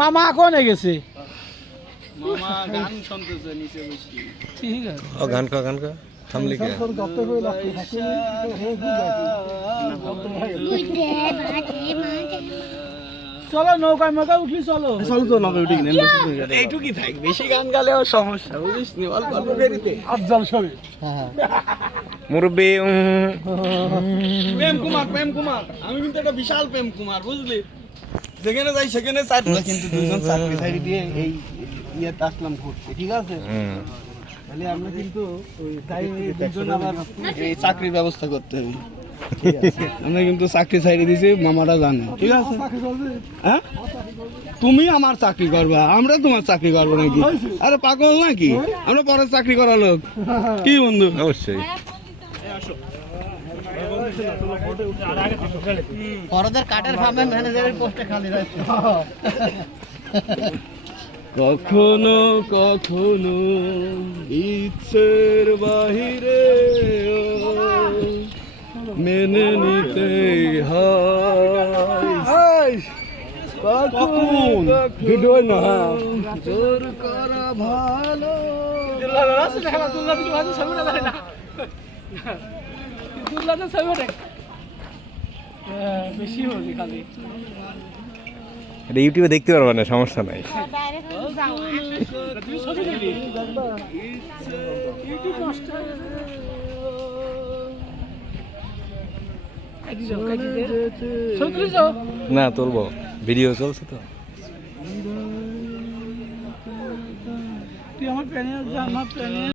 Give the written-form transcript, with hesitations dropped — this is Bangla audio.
মামা কোনে গেছে? মামা গান শুনতেছে নিচে বসে। ঠিক আছে। ও গান কা থামলি কে? চলো নৌকায় নৌকায় উঠলি চলো। চলো তো নৌকা উঠি না এইটুকুই থাক, বেশি গান গালেও সমস্যা বুঝিস নি, অল্প অল্প বেরিতে আফজাল সবে। মুরব্বি প্রেম কুমার আমি কিন্তু একটা বিশাল প্রেম কুমার বুঝলি, যেখানে যাই সেখানে চাকরি, কিন্তু দুজন চাকরি সাইড দিয়ে এই ইয়েতে আসলাম ঘুরতে, ঠিক আছে? তাহলে আমরা কিন্তু দুজন আবার এই চাকরির ব্যবস্থা করতে হবে। আমরা কিন্তু চাকরি সাইডে দিছি, মামারা জানে, ঠিক আছে? হ্যাঁ, তুমি আমার চাকরি করবা, আমরা তোমার চাকরি করবো নাকি? আরে পাগল নাকি? আমরা পরের চাকরি করা লোক, কি বন্ধু? অবশ্যই বড়দের কাঠের ফার্মে ম্যানেজারের পোস্টে খালি রয়েছে। কখনো কখনো ইচ্ছের বাহিরে মেনে নিতে হয়, কখন ভিডিও না জোর করা ভালো। বেশি হলি খালি এটা ইউটিউবে দেখতে পারবে না, সমস্যা নাই। না তুলবো, ভিডিও চলছে তো। তুই আমার প্যানে